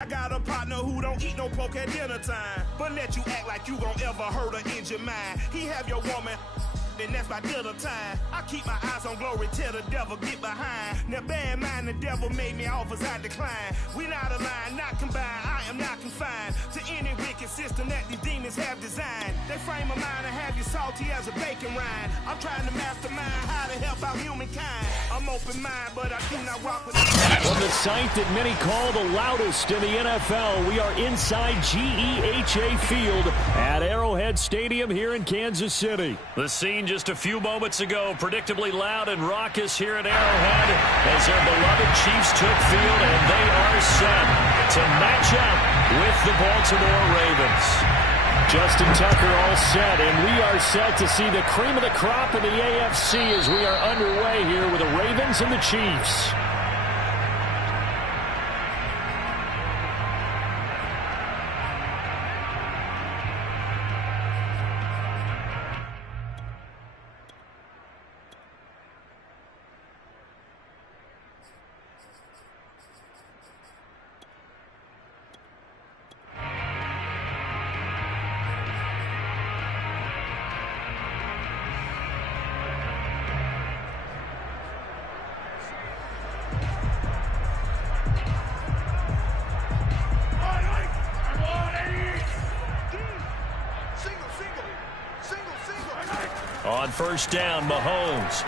I got a partner who don't eat no pork at dinner time, but let you act like you gon' ever hurt or injure mine. He have your woman, and that's by dinner time. I keep my eyes on glory till the devil get behind. Now bear in mind the devil made me offers I decline. We not aligned, not combined, I am not confined to any wicked system that these demons have designed. They frame a mind and have you salty as a bacon rind. I'm trying to mastermind how to help out humankind. I'm open mind, but I do not rock with From the site that many call the loudest in the NFL, we are inside GEHA Field at Arrowhead Stadium here in Kansas City. The scene just a few moments ago, predictably loud and raucous here at Arrowhead as their beloved Chiefs took field, and they are set to match up with the Baltimore Ravens. Justin Tucker all set, and we are set to see the cream of the crop in the AFC as we are underway here with the Ravens and the Chiefs. On first down, Mahomes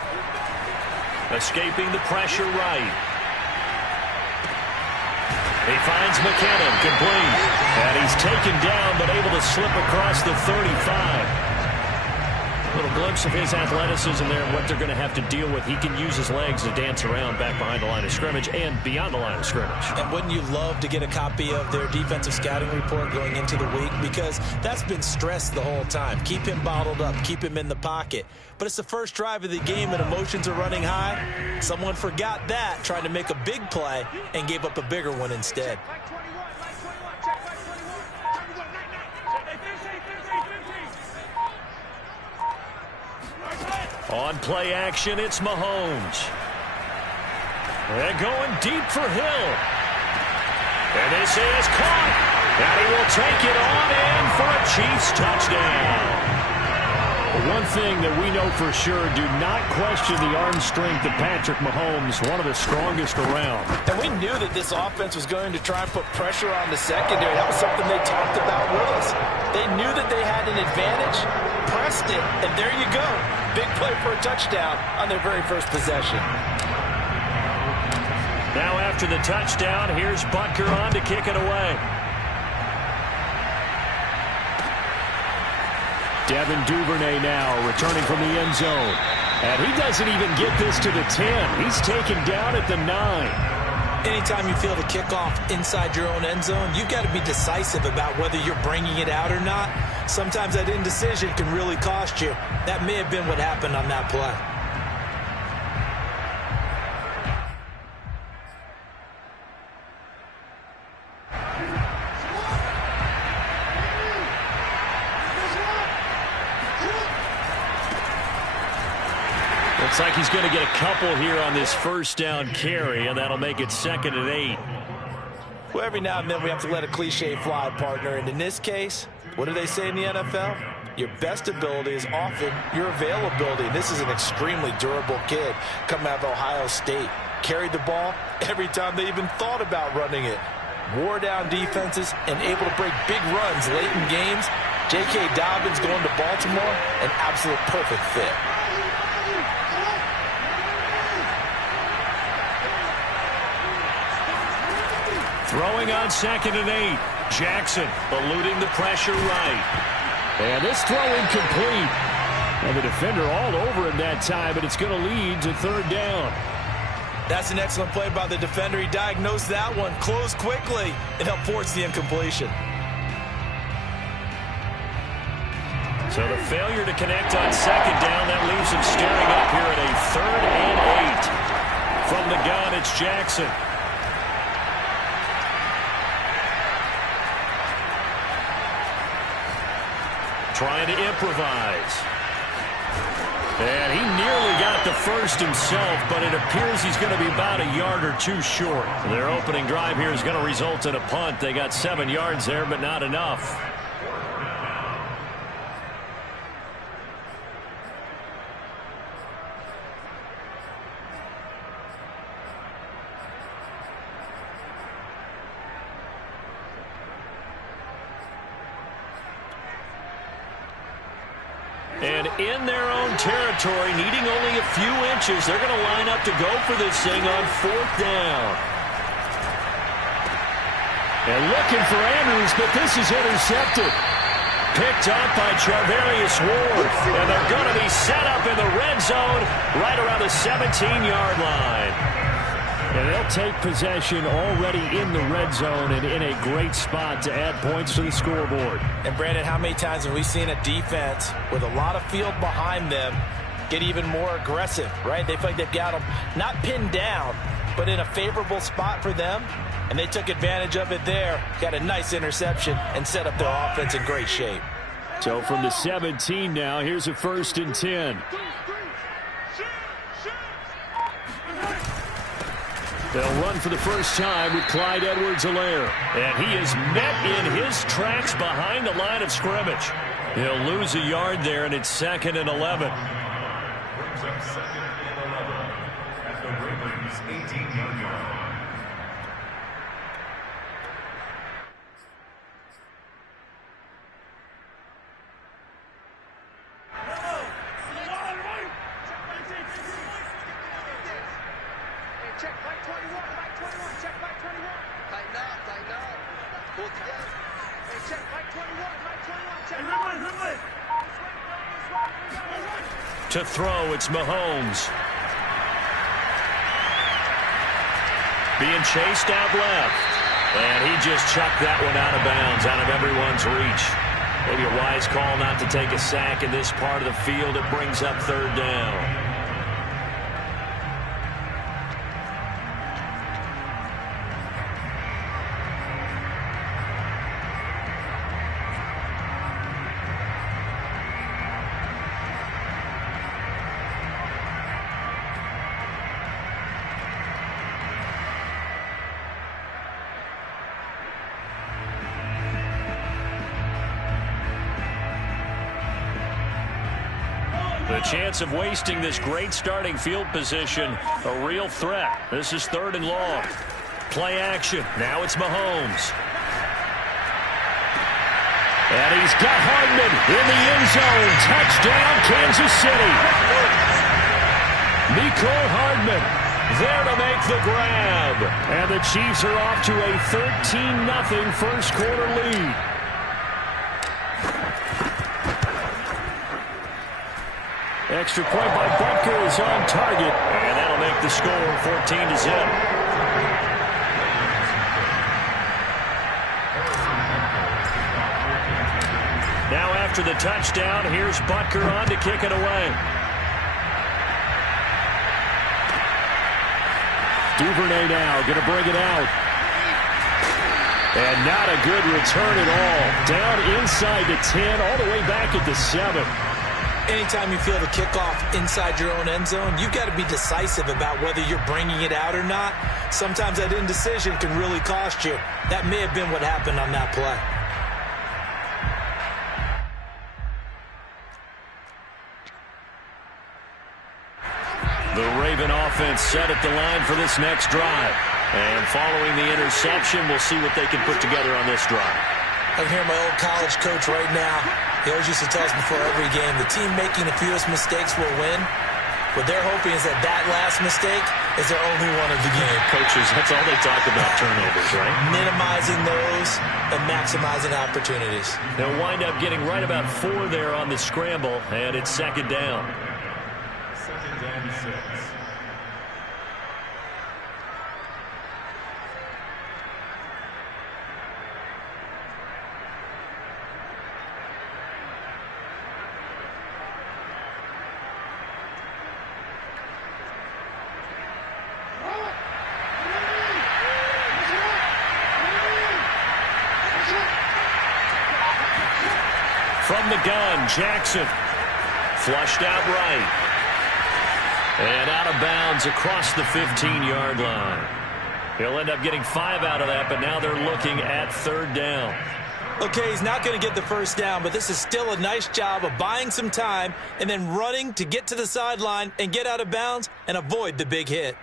escaping the pressure right. He finds McKinnon, complete. And he's taken down, but able to slip across the 35. A little glimpse of his athleticism there and what they're going to have to deal with. He can use his legs to dance around back behind the line of scrimmage and beyond the line of scrimmage. And wouldn't you love to get a copy of their defensive scouting report going into the week? Because that's been stressed the whole time. Keep him bottled up. Keep him in the pocket. But it's the first drive of the game and emotions are running high. Someone forgot that, trying to make a big play, and gave up a bigger one instead. On play action, it's Mahomes. They're going deep for Hill. And this is caught. And he will take it on in for a Chiefs touchdown. One thing that we know for sure, do not question the arm strength of Patrick Mahomes, one of the strongest around. And we knew that this offense was going to try and put pressure on the secondary. That was something they talked about with us. They knew that they had an advantage, pressed it, and there you go. Big play for a touchdown on their very first possession. Now after the touchdown, here's Butker on to kick it away. Devin Duvernay now returning from the end zone. And he doesn't even get this to the 10. He's taken down at the 9. Anytime you feel the kickoff inside your own end zone, you've got to be decisive about whether you're bringing it out or not. Sometimes that indecision can really cost you. That may have been what happened on that play. Looks like he's going to get a couple here on this first down carry, and that'll make it 2nd and 8. Well, every now and then we have to let a cliche fly, partner. And in this case, what do they say in the NFL? Your best ability is often your availability. This is an extremely durable kid coming out of Ohio State. Carried the ball every time they even thought about running it. Wore down defenses and able to break big runs late in games. J.K. Dobbins going to Baltimore, an absolute perfect fit. Throwing on 2nd and 8. Jackson eluding the pressure right. And this throw incomplete. And the defender all over him that time, but it's going to lead to 3rd down. That's an excellent play by the defender. He diagnosed that one, closed quickly, and helped force the incompletion. So the failure to connect on 2nd down, that leaves him staring up here at a 3rd and 8. From the gun, it's Jackson. Trying to improvise. And he nearly got the first himself, but it appears he's going to be about a yard or two short. Their opening drive here is going to result in a punt. They got 7 yards there, but not enough. And in their own territory, needing only a few inches, they're going to line up to go for this thing on 4th down. And looking for Andrews, but this is intercepted. Picked up by Charvarius Ward. And they're going to be set up in the red zone right around the 17-yard line. And they'll take possession already in the red zone and in a great spot to add points to the scoreboard. And, Brandon, how many times have we seen a defense with a lot of field behind them get even more aggressive, right? They feel like they've got them not pinned down, but in a favorable spot for them, and they took advantage of it there, got a nice interception, and set up their offense in great shape. So from the 17 now, here's a 1st and 10. They'll run for the first time with Clyde Edwards-Helaire. And he is met in his tracks behind the line of scrimmage. He'll lose a yard there, and it's 2nd and 11. Brings up 2nd and 11 at the Ravens' 18-yard line. To throw, it's Mahomes. Being chased out left. And he just chucked that one out of bounds, out of everyone's reach. Maybe a wise call not to take a sack in this part of the field. It brings up 3rd down. The chance of wasting this great starting field position, a real threat. This is 3rd and long. Play action. Now it's Mahomes. And he's got Hardman in the end zone. Touchdown, Kansas City. Mecole Hardman there to make the grab. And the Chiefs are off to a 13-0 first quarter lead. Extra point by Butker is on target, and that'll make the score 14-0. Now after the touchdown, here's Butker on to kick it away. Duvernay now going to bring it out. And not a good return at all. Down inside the 10, all the way back at the 7. Anytime you feel the kickoff inside your own end zone, you've got to be decisive about whether you're bringing it out or not. Sometimes that indecision can really cost you. That may have been what happened on that play. The Raven offense set at the line for this next drive. And following the interception, we'll see what they can put together on this drive. I can hear my old college coach right now. He always used to tell us before every game, the team making the fewest mistakes will win. What they're hoping is that that last mistake is their only one of the game. Coaches, that's all they talk about, turnovers, right? Minimizing those and maximizing opportunities. They'll wind up getting right about 4 there on the scramble, and it's 2nd down. 2nd and 6. From the gun, Jackson. Flushed out right. And out of bounds across the 15-yard line. He'll end up getting 5 out of that, but now they're looking at third down. Okay, he's not going to get the first down, but this is still a nice job of buying some time and then running to get to the sideline and get out of bounds and avoid the big hit.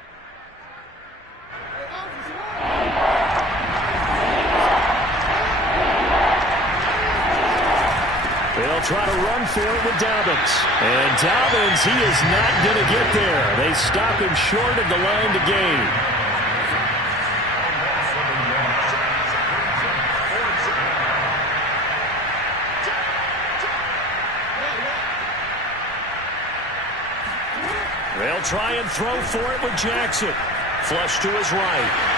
They'll try to run for it with Dobbins. And Dobbins, he is not going to get there. They stop him short of the line to gain. They'll try and throw for it with Jackson. Flush to his right.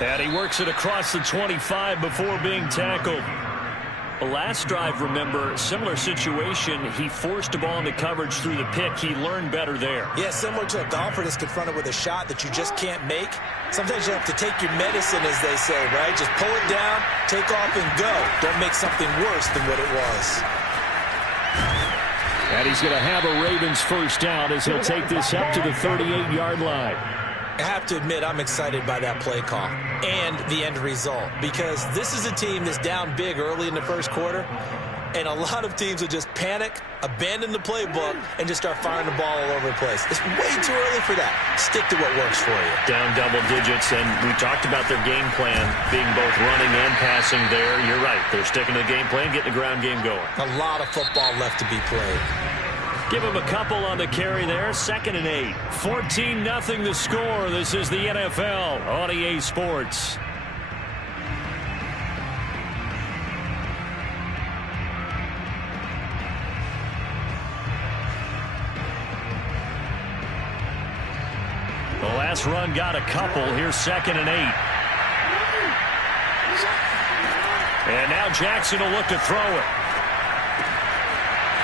And he works it across the 25 before being tackled. The last drive, remember, similar situation. He forced the ball into coverage through the pick. He learned better there. Yeah, similar to a golfer that's confronted with a shot that you just can't make. Sometimes you have to take your medicine, as they say, right? Just pull it down, take off, and go. Don't make something worse than what it was. And he's going to have a Ravens first down as he'll take this up to the 38-yard line. I have to admit, I'm excited by that play call and the end result, because this is a team that's down big early in the first quarter, and a lot of teams will just panic, abandon the playbook, and just start firing the ball all over the place. It's way too early for that. Stick to what works for you. Down double digits, and we talked about their game plan being both running and passing there. You're right. They're sticking to the game plan, getting the ground game going. A lot of football left to be played. Give him a couple on the carry there. 2nd and 8. 14-0 the score. This is the NFL on EA Sports. The last run got a couple. Here's 2nd and 8. And now Jackson will look to throw it.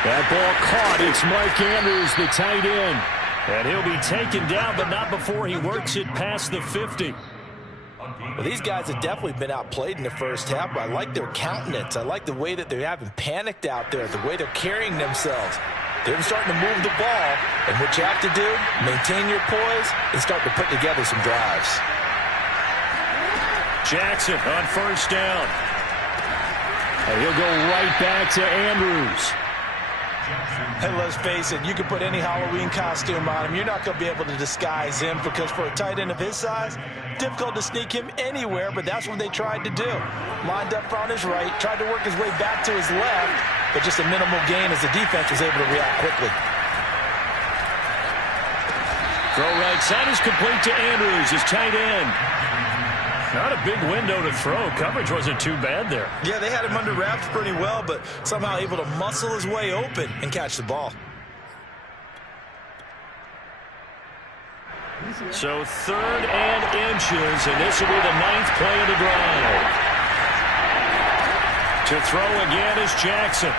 That ball caught. It's Mark Andrews, the tight end. And he'll be taken down, but not before he works it past the 50. Well, these guys have definitely been outplayed in the first half, but I like their countenance. I like the way that they haven't panicked out there, the way they're carrying themselves. They're starting to move the ball, and what you have to do, maintain your poise and start to put together some drives. Jackson on first down. And he'll go right back to Andrews. Hey, let's face it, you can put any Halloween costume on him. You're not going to be able to disguise him, because for a tight end of his size, difficult to sneak him anywhere, but that's what they tried to do. Lined up on his right, tried to work his way back to his left, but just a minimal gain as the defense was able to react quickly. Throw right side is complete to Andrews, his tight end. Not a big window to throw. Coverage wasn't too bad there. Yeah, they had him under wraps pretty well, but somehow able to muscle his way open and catch the ball. So 3rd and inches, and this will be the 9th play of the drive. To throw again is Jackson.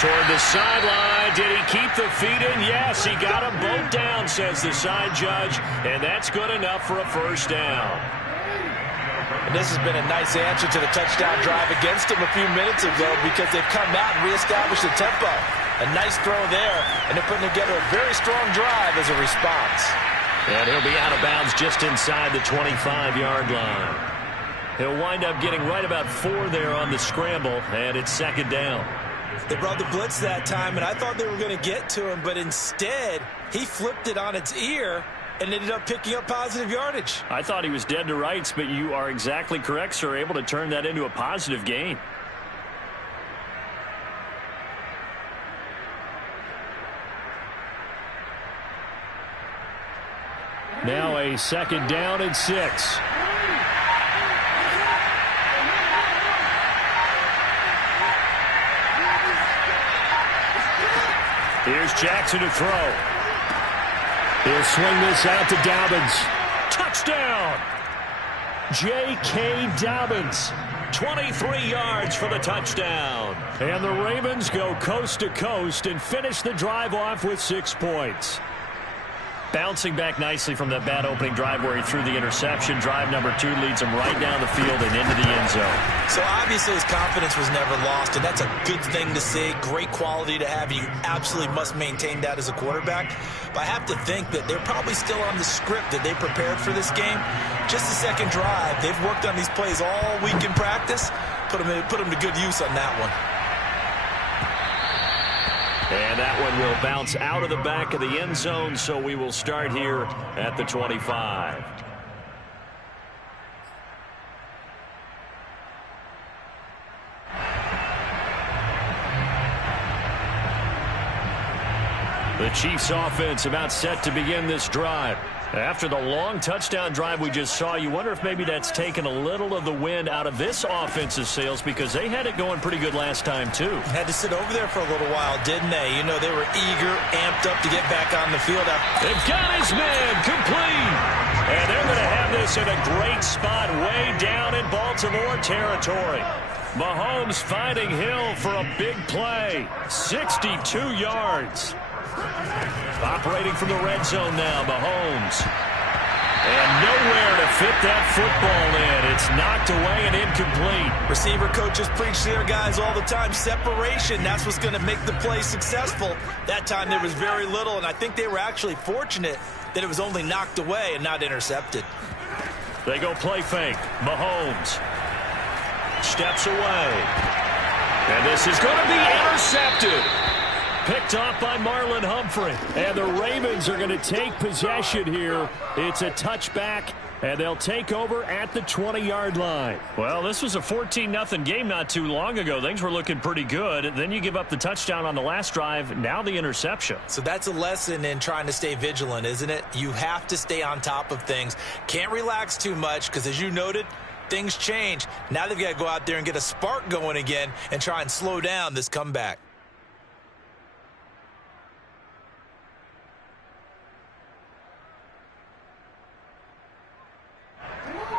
Toward the sideline. Did he keep the feet in? Yes, he got them both down, says the side judge, and that's good enough for a first down. And this has been a nice answer to the touchdown drive against them a few minutes ago, because they've come out and reestablished the tempo. A nice throw there, and they're putting together a very strong drive as a response. And he'll be out of bounds just inside the 25-yard line. He'll wind up getting right about 4 there on the scramble, and it's 2nd down. They brought the blitz that time, and I thought they were going to get to him, but instead, he flipped it on its ear and ended up picking up positive yardage. I thought he was dead to rights, but you are exactly correct, sir, able to turn that into a positive gain. Now a 2nd down and 6. Here's Jackson to throw. He'll swing this out to Dobbins. Touchdown! J.K. Dobbins. 23 yards for the touchdown. And the Ravens go coast to coast and finish the drive off with 6 points. Bouncing back nicely from that bad opening drive where he threw the interception. Drive number 2 leads him right down the field and into the end zone. So obviously his confidence was never lost, and that's a good thing to see. Great quality to have. You absolutely must maintain that as a quarterback. But I have to think that they're probably still on the script that they prepared for this game. Just the second drive. They've worked on these plays all week in practice. Put them to good use on that one. And that one will bounce out of the back of the end zone, so we will start here at the 25. The Chiefs offense about set to begin this drive. After the long touchdown drive we just saw, you wonder if maybe that's taken a little of the wind out of this offense's sails, because they had it going pretty good last time too. Had to sit over there for a little while, didn't they? You know, they were eager, amped up to get back on the field. They've got his man complete. And they're going to have this in a great spot way down in Baltimore territory. Mahomes finding Hill for a big play. 62 yards. Operating from the red zone now, Mahomes. And nowhere to fit that football in. It's knocked away and incomplete. Receiver coaches preach to their guys all the time. Separation, that's what's going to make the play successful. That time there was very little, and I think they were actually fortunate that it was only knocked away and not intercepted. They go play fake. Mahomes steps away. And this is going to be intercepted. Picked off by Marlon Humphrey. And the Ravens are going to take possession here. It's a touchback, and they'll take over at the 20-yard line. Well, this was a 14-0 game not too long ago. Things were looking pretty good. Then you give up the touchdown on the last drive. Now the interception. So that's a lesson in trying to stay vigilant, isn't it? You have to stay on top of things. Can't relax too much because, as you noted, things change. Now they've got to go out there and get a spark going again and try and slow down this comeback.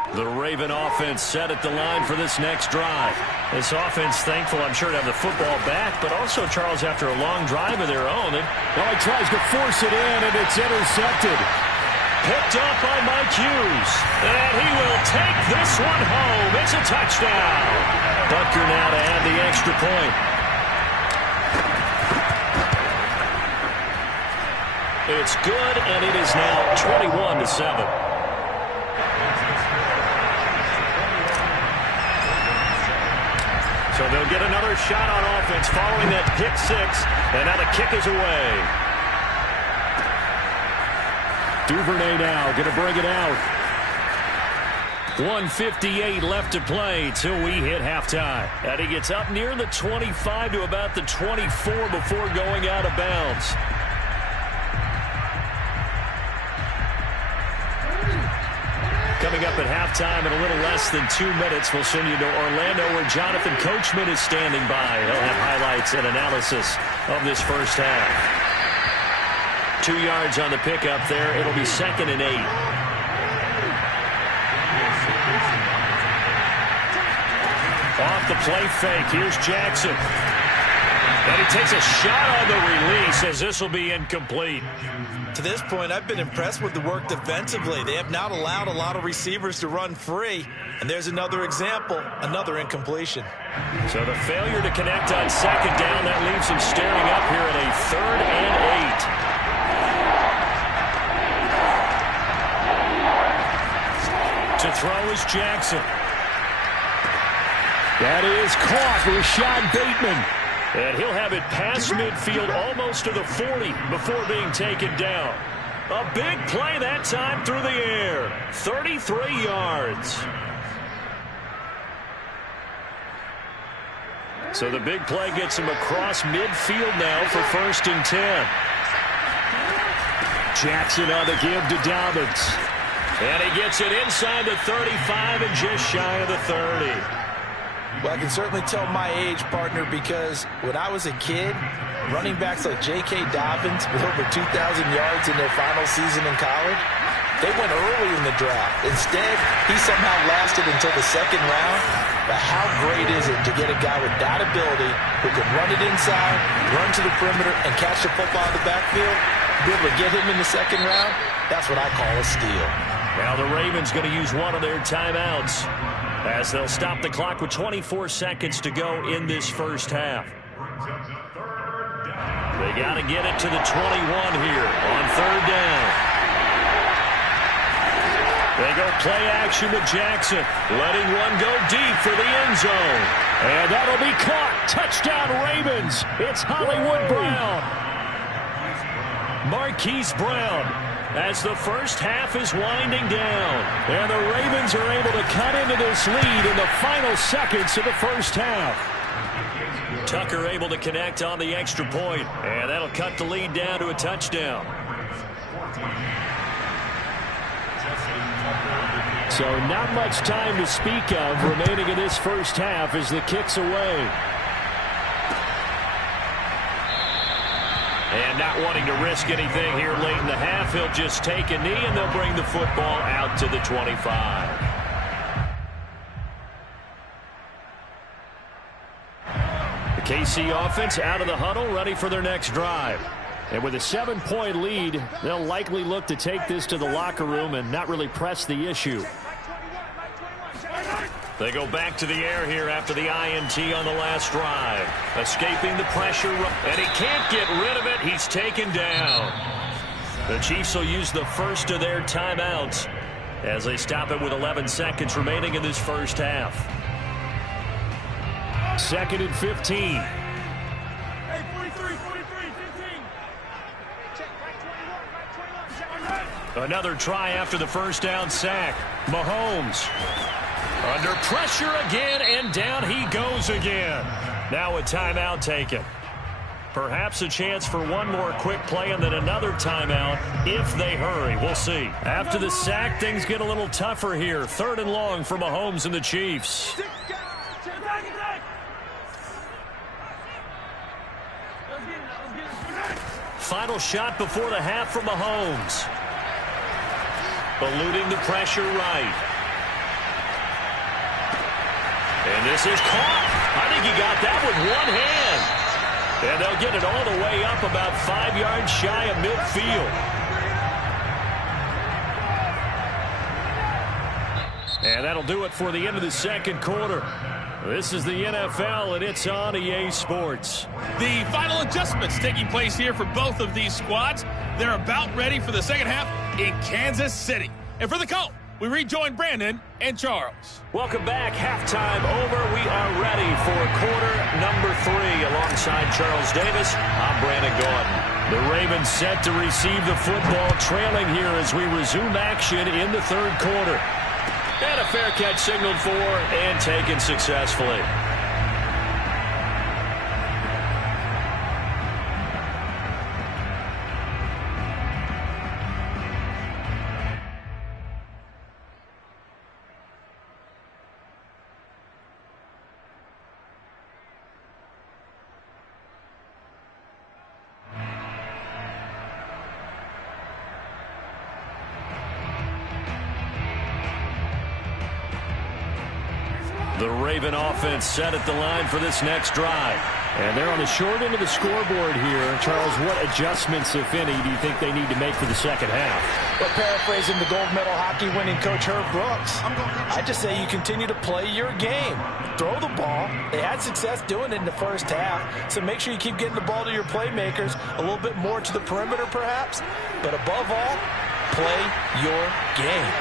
The Raven offense set at the line for this next drive. This offense thankful, I'm sure, to have the football back, but also, Charles, after a long drive of their own. Well, he tries to force it in, and it's intercepted. Picked up by Mike Hughes. And he will take this one home. It's a touchdown. Butker now to add the extra point. It's good, and it is now 21-7. So they'll get another shot on offense following that pick six, and now the kick is away. Duvernay now going to bring it out. 1:58 left to play till we hit halftime. And he gets up near the 25 to about the 24 before going out of bounds. Coming up at halftime in a little less than 2 minutes, we'll send you to Orlando where Jonathan Coachman is standing by. He'll have highlights and analysis of this first half. 2 yards on the pickup there. It'll be 2nd and 8. Off the play fake. Here's Jackson. And he takes a shot on the release as this will be incomplete. To this point, I've been impressed with the work defensively. They have not allowed a lot of receivers to run free. And there's another example, another incompletion. So the failure to connect on second down, that leaves him staring up here at a 3rd and 8. To throw is Jackson. That is caught. Rashad Bateman. And he'll have it past midfield almost to the 40 before being taken down. A big play that time through the air. 33 yards. So the big play gets him across midfield now for 1st and 10. Jackson on the give to Dobbins. And he gets it inside the 35 and just shy of the 30. Well, I can certainly tell my age, partner, because when I was a kid, running backs like J.K. Dobbins with over 2,000 yards in their final season in college, they went early in the draft. Instead, he somehow lasted until the 2nd round. But how great is it to get a guy with that ability who can run it inside, run to the perimeter, and catch the football in the backfield? Be able to get him in the second round, that's what I call a steal. Now the Ravens going to use one of their timeouts as they'll stop the clock with 24 seconds to go in this first half. They got to get it to the 21 here on third down. They go play action with Jackson, letting one go deep for the end zone. And that'll be caught. Touchdown Ravens. It's Hollywood Brown. Marquise Brown as the first half is winding down. And the Ravens are able to cut into this lead in the final seconds of the first half. Tucker able to connect on the extra point. And that'll cut the lead down to a touchdown. So not much time to speak of remaining in this first half as the kick's away. And not wanting to risk anything here late in the half, he'll just take a knee and they'll bring the football out to the 25. The KC offense out of the huddle, ready for their next drive. And with a 7-point lead, they'll likely look to take this to the locker room and not really press the issue. They go back to the air here after the INT on the last drive. Escaping the pressure, and he can't get rid of it. He's taken down. The Chiefs will use the first of their timeouts as they stop it with 11 seconds remaining in this first half. 2nd and 15. Another try after the first down sack. Mahomes under pressure again, and down he goes again. Now a timeout taken. Perhaps a chance for one more quick play and then another timeout if they hurry. We'll see. After the sack, things get a little tougher here. 3rd and long for Mahomes and the Chiefs. Final shot before the half from Mahomes. Eluding the pressure right. And this is caught. I think he got that with one hand. And they'll get it all the way up about 5 yards shy of midfield. And that'll do it for the end of the second quarter. This is the NFL, and it's on EA Sports. The final adjustments taking place here for both of these squads. They're about ready for the second half in Kansas City. And for the call, we rejoin Brandon and Charles. Welcome back. Halftime over. We are ready for quarter number 3. Alongside Charles Davis, I'm Brandon Gordon. The Ravens set to receive the football, trailing here as we resume action in the third quarter. And a fair catch signaled for and taken successfully. The Raven offense set at the line for this next drive. And they're on the short end of the scoreboard here. Charles, what adjustments, if any, do you think they need to make for the second half? Well, paraphrasing the gold medal hockey winning coach Herb Brooks, I just say you continue to play your game. Throw the ball. They had success doing it in the first half, so make sure you keep getting the ball to your playmakers, a little bit more to the perimeter perhaps, but above all, play your game.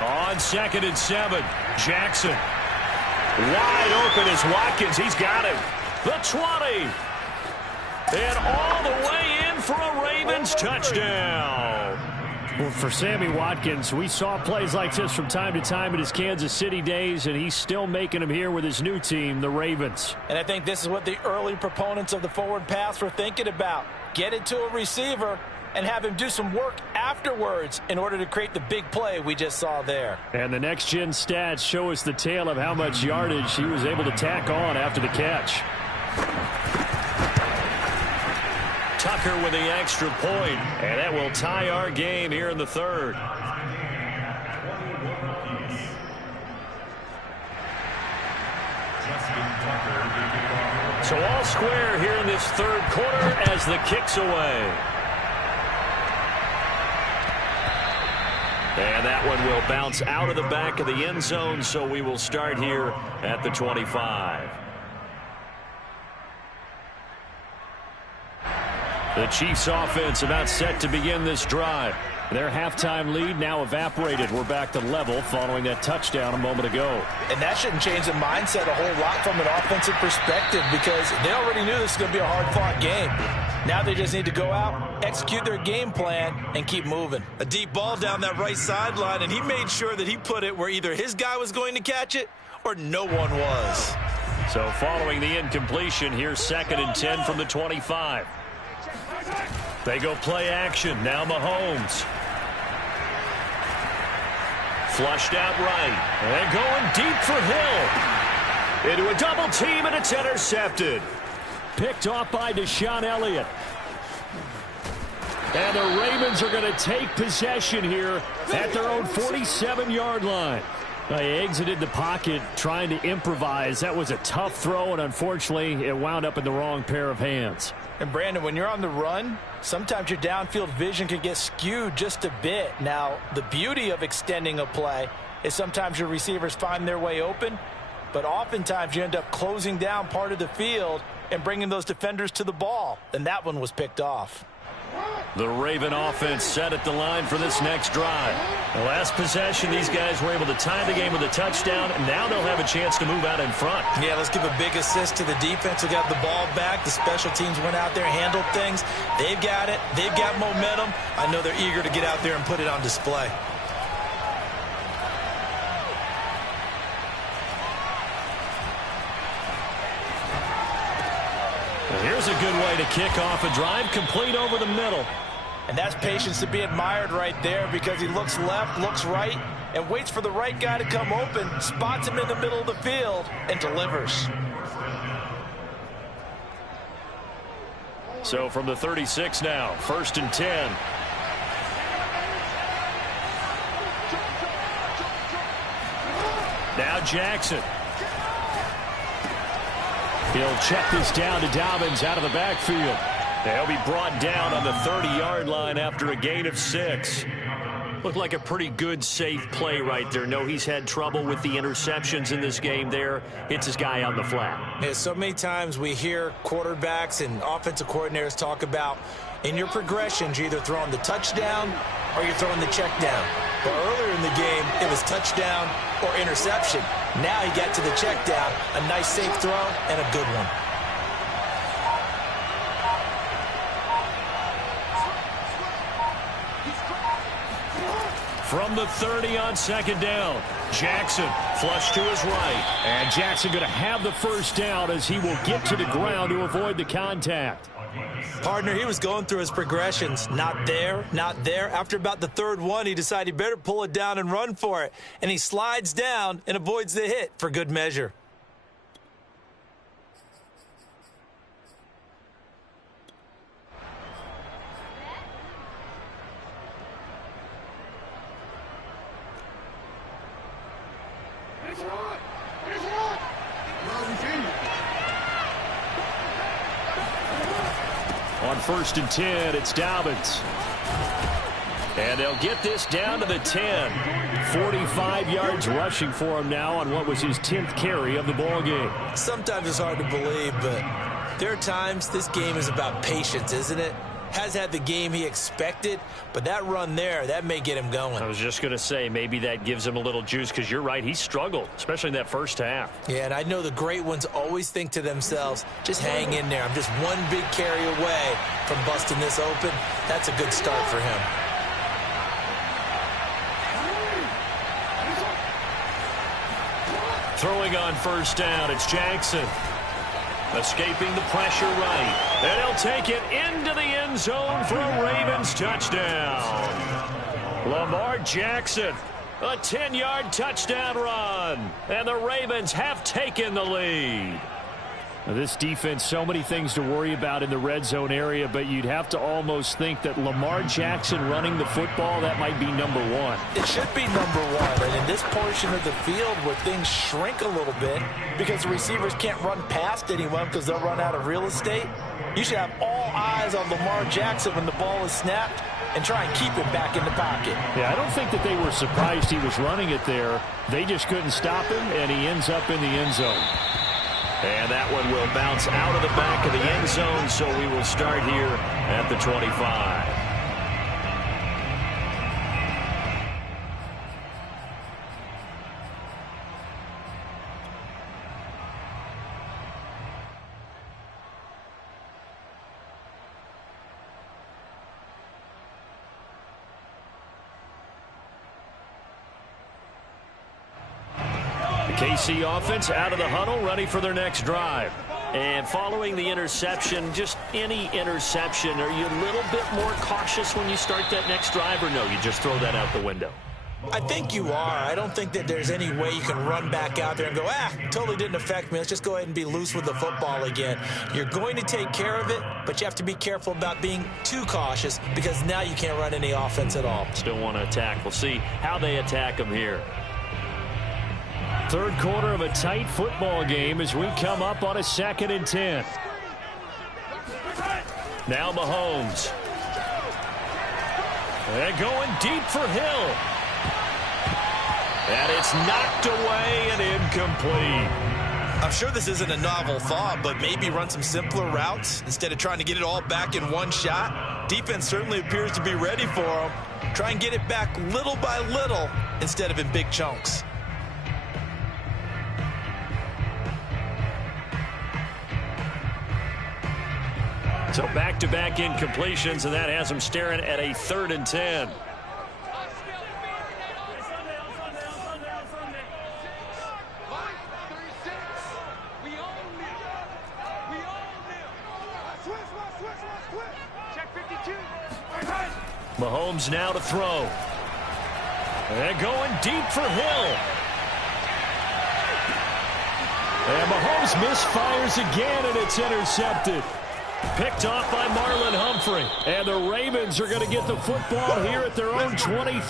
On 2nd and 7, Jackson. Wide open is Watkins. He's got it. The 20. And all the way in for a Ravens touchdown. Well, for Sammy Watkins, we saw plays like this from time to time in his Kansas City days, and he's still making them here with his new team, the Ravens. And I think this is what the early proponents of the forward pass were thinking about. Get it to a receiver and have him do some work afterwards in order to create the big play we just saw there. And the next-gen stats show us the tale of how much yardage he was able to tack on after the catch. Tucker with the extra point, and that will tie our game here in the third. So all square here in this third quarter as the kick's away. And that one will bounce out of the back of the end zone, so we will start here at the 25. The Chiefs offense about set to begin this drive. Their halftime lead now evaporated. We're back to level following that touchdown a moment ago. And that shouldn't change the mindset a whole lot from an offensive perspective because they already knew this was going to be a hard-fought game. Now they just need to go out, execute their game plan, and keep moving. A deep ball down that right sideline, and he made sure that he put it where either his guy was going to catch it or no one was. So following the incompletion, here's 2nd and 10 from the 25. They go play action. Now Mahomes. Flushed out right. And going deep for Hill. Into a double team, and it's intercepted. Picked off by Deshaun Elliott. And the Ravens are going to take possession here at their own 47-yard line. They exited the pocket trying to improvise. That was a tough throw, and unfortunately, it wound up in the wrong pair of hands. And, Brandon, when you're on the run, sometimes your downfield vision can get skewed just a bit. Now, the beauty of extending a play is sometimes your receivers find their way open, but oftentimes you end up closing down part of the field and bringing those defenders to the ball. And that one was picked off. The Raven offense set at the line for this next drive. The last possession, these guys were able to tie the game with a touchdown, and now they'll have a chance to move out in front. Yeah, let's give a big assist to the defense who got the ball back. The special teams went out there, handled things. They've got it. They've got momentum. I know they're eager to get out there and put it on display. Here's a good way to kick off a drive, complete over the middle. And that's patience to be admired right there because he looks left, looks right, and waits for the right guy to come open, spots him in the middle of the field, and delivers. So from the 36 now, 1st and 10. Now Jackson. He'll check this down to Dobbins out of the backfield. They'll be brought down on the 30-yard line after a gain of 6. Looked like a pretty good, safe play right there. No, he's had trouble with the interceptions in this game there. Hits his guy out in the flat. Yeah, so many times we hear quarterbacks and offensive coordinators talk about in your progressions, you're either throwing the touchdown or you're throwing the check down. But earlier in the game, it was touchdown or interception. Now he got to the check down, a nice safe throw, and a good one. From the 30 on 2nd down, Jackson flush to his right. And Jackson going to have the first down as he will get to the ground to avoid the contact. Partner, he was going through his progressions. Not there, not there. After about the 3rd one, he decided he better pull it down and run for it. And he slides down and avoids the hit for good measure. On 1st and 10, it's Dobbins. And they'll get this down to the 10. 45 yards rushing for him now on what was his 10th carry of the ball game. Sometimes it's hard to believe, but there are times this game is about patience, isn't it? Has had the game he expected, but that run there, that may get him going. I was just going to say, maybe that gives him a little juice because you're right, he struggled, especially in that first half. Yeah, and I know the great ones always think to themselves, just hang in there. I'm just one big carry away from busting this open. That's a good start for him. Throwing on 1st down, it's Jackson. Escaping the pressure right. And he'll take it into the end zone for a Ravens touchdown. Lamar Jackson, a 10-yard touchdown run. And the Ravens have taken the lead. This defense, so many things to worry about in the red zone area, but you'd have to almost think that Lamar Jackson running the football, that might be number one. It should be number one, and in this portion of the field where things shrink a little bit because the receivers can't run past anyone because they'll run out of real estate, you should have all eyes on Lamar Jackson when the ball is snapped and try and keep it back in the pocket. Yeah, I don't think that they were surprised he was running it there. They just couldn't stop him, and he ends up in the end zone. And that one will bounce out of the back of the end zone, so we will start here at the 25. KC offense out of the huddle, ready for their next drive. And following the interception, just any interception, are you a little bit more cautious when you start that next drive, or no, you just throw that out the window? I think you are. I don't think that there's any way you can run back out there and go, totally didn't affect me. Let's just go ahead and be loose with the football again. You're going to take care of it, but you have to be careful about being too cautious because now you can't run any offense at all. Still want to attack. We'll see how they attack them here. Third quarter of a tight football game as we come up on a 2nd and 10. Now Mahomes. And going deep for Hill. And it's knocked away and incomplete. I'm sure this isn't a novel thought, but maybe run some simpler routes instead of trying to get it all back in one shot. Defense certainly appears to be ready for him. Try and get it back little by little instead of in big chunks. So back-to-back incompletions, and that has them staring at a 3rd and 10. Mahomes now to throw. And going deep for Hill. And Mahomes misfires again, and it's intercepted. Picked off by Marlon Humphrey. And the Ravens are going to get the football here at their own 20.